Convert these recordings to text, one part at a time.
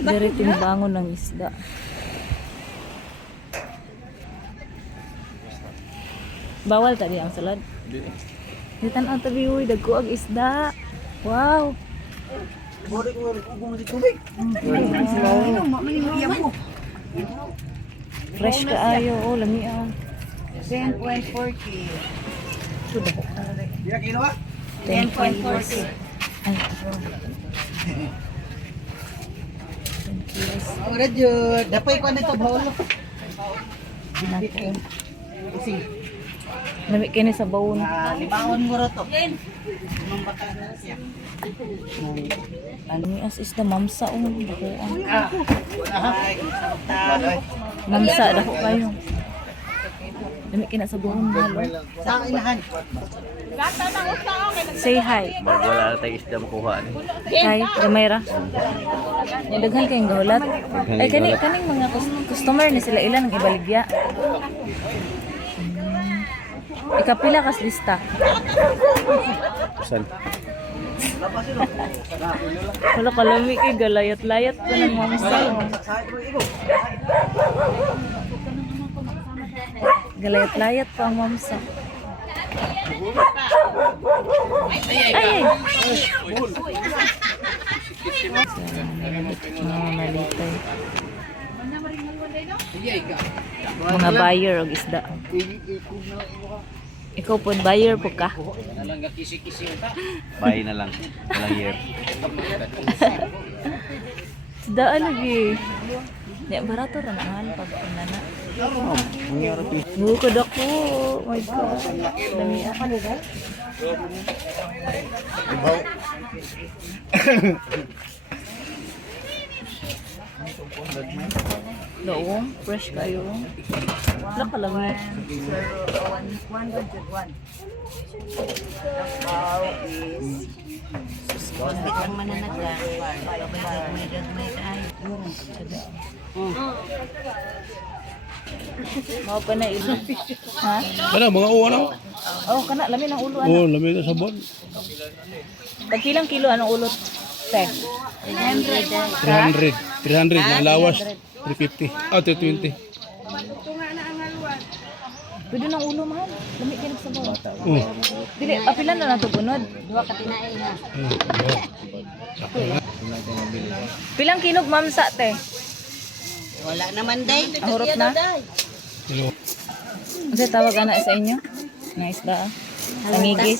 Dari timbangon ng isda. Bawal tadi ang salad. Ditan ang tabi uy, dagko ang isda. Wow. Fresh kaayo, oh lami ah. 10.40. Sudah. Dia kilo ba? 10.40. Ay, Ora jud, dapat ko nito bawlo. nako. Kasi Lami kini sa bawon. limaon mo to. Imong bata na siya. Lami as isda mamsa oh, dako ang. Ay, Mamsa dako kayo. Lami kina sa bawon halo. sa inahan. Say hi. Wala na tayong isda makuha. Kay Ramira. Yung daghan kayong gahulat. Ay kaning mga customer ni sila ilan ang ibaligya. Ikapila kas lista. Saan? Wala kalami kay galayat-layat pa ng mamsa. Galayat-layat pa ang mamsa. Ay! Mga malitay. Mga buyer og isda. Ikaw po buyer po ka. Bahay na lang. Walang year. Isdaan lagi. Ya barato ra naman pag nana. Bukod ako. Oh my God. Dami ako. Doong, fresh kayo. Wala ka lang eh. 101. Wow is Konbit ang mananaga. May tayo. Mao pa na ilo. Ha? Kana mga uwan ako. Oh, kana lamin ang ulo Oh, ana. lamig na sabon. Tagpilang kilo anong ulot? Te. 300. 300 na lawas. 350. Ah, 320. Pwede ng ulo mahal. Lami kay nagsabaw. Oh. Dili apilan na nato bunod. Dua ka tinain na. Pilang kinog mamsa te? Wala naman day. Ang hurot na. Kilo. Ano tawag ana sa inyo? Nga isda. Tangigi.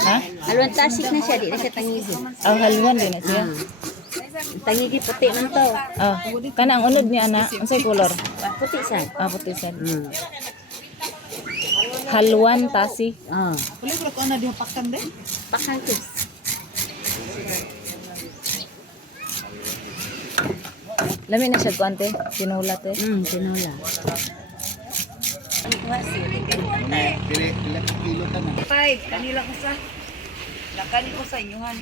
Ha? Halwan tasik na siya, di na siya tangigi. Ang halwan din na siya. Tangigi puti man to. Oh, kana ang unod niya ana, unsay color? Puti sa. Ah, puti sad. Halwan tasi. Ah. Pakangkis. Lami na siya kuante, sinulat eh. Tinola. Five, kanila ko sa lakani ko sa inyuhan.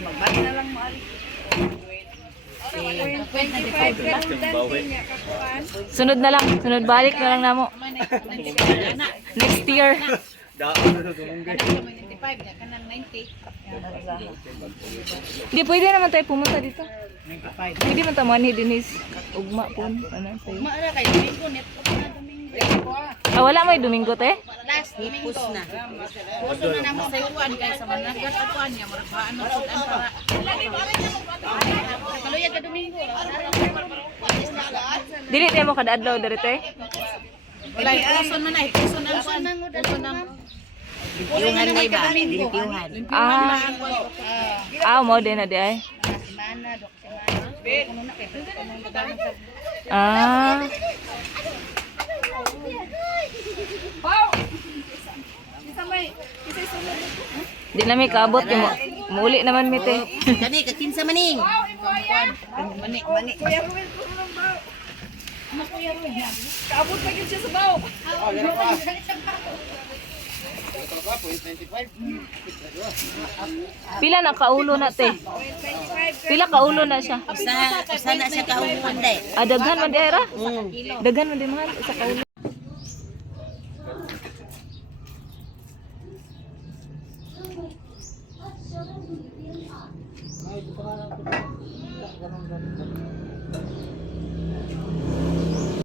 Magbalik na lang maali. 25 niya kakuan. Sunod na lang, sunod balik na lang namo. Next year. 25 niya kanang 90. Di pwede naman tayo pumunta dito. Pwede man tamani dinis ugma pun ano sayo. Maara kay Domingo net ko na Domingo. Ah, wala may Domingo te? Last Domingo. Puso na namo sa kuan kay sa managat at kuan niya murag paano sudan para. Kaluyag ka Domingo. Dili tayo mo kada adlaw diri te. Wala ison man ay ison ang kuan. Ison ang Tiyuhan na ba? Tiyuhan. Mo din na di ay. semana, 2 semana. Kuno na kay kuno na Ah. Di na may kaabot yung muli naman mi te. Kani kakinsa maning. Mani. Kuya Ruel ko lang ba? Kuya Ruel yan. Kaabot na gyud siya sa baw. Pila na kaulo na te? Pila kaulo na siya? Usa na siya kahuman day. Ah, daghan man di ay ra? Daghan man di mahal sa kaulo. Pwede pa nga lang. Ganun.